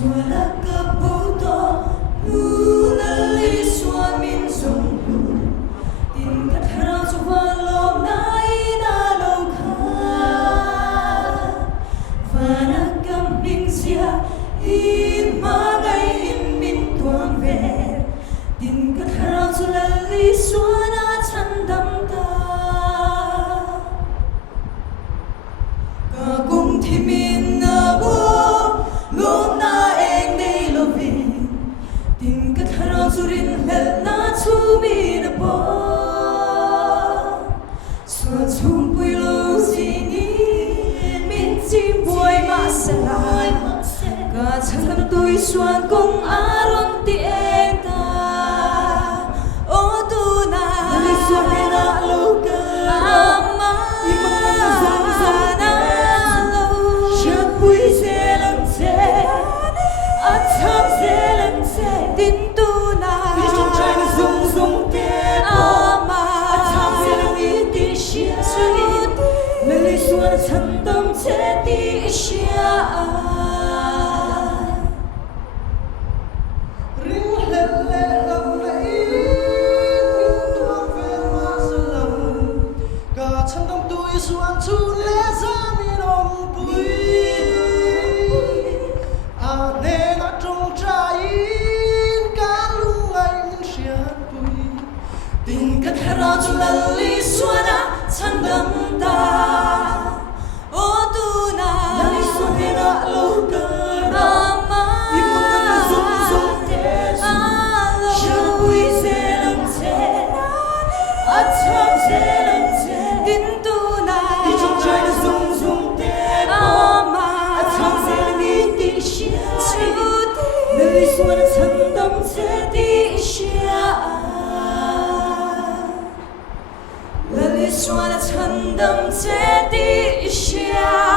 Suara kebuto Lulali suamin sungguh Tingkat harap walau naina lauka Vana kambing sia In magai in min tuang ver Tingkat harap lali suana candam ta Kagum timin na bo Surin hel na tumi na po Sua tumpui lo sini Min tim boy masalay Ka chanam tui suan kong aron ti enta O tuna Nali suan na lo ka Ama na lo Siya pui selang te Atam selang te Tinto Suara candam jadi isyarat Ring lele lamai Tuang ver masalam Ka candam tui suan tu le zamin om pui Ane na trong train Kalungai min sian pui Tingkat harap lali suara candam ta Suara candam jadi isyarat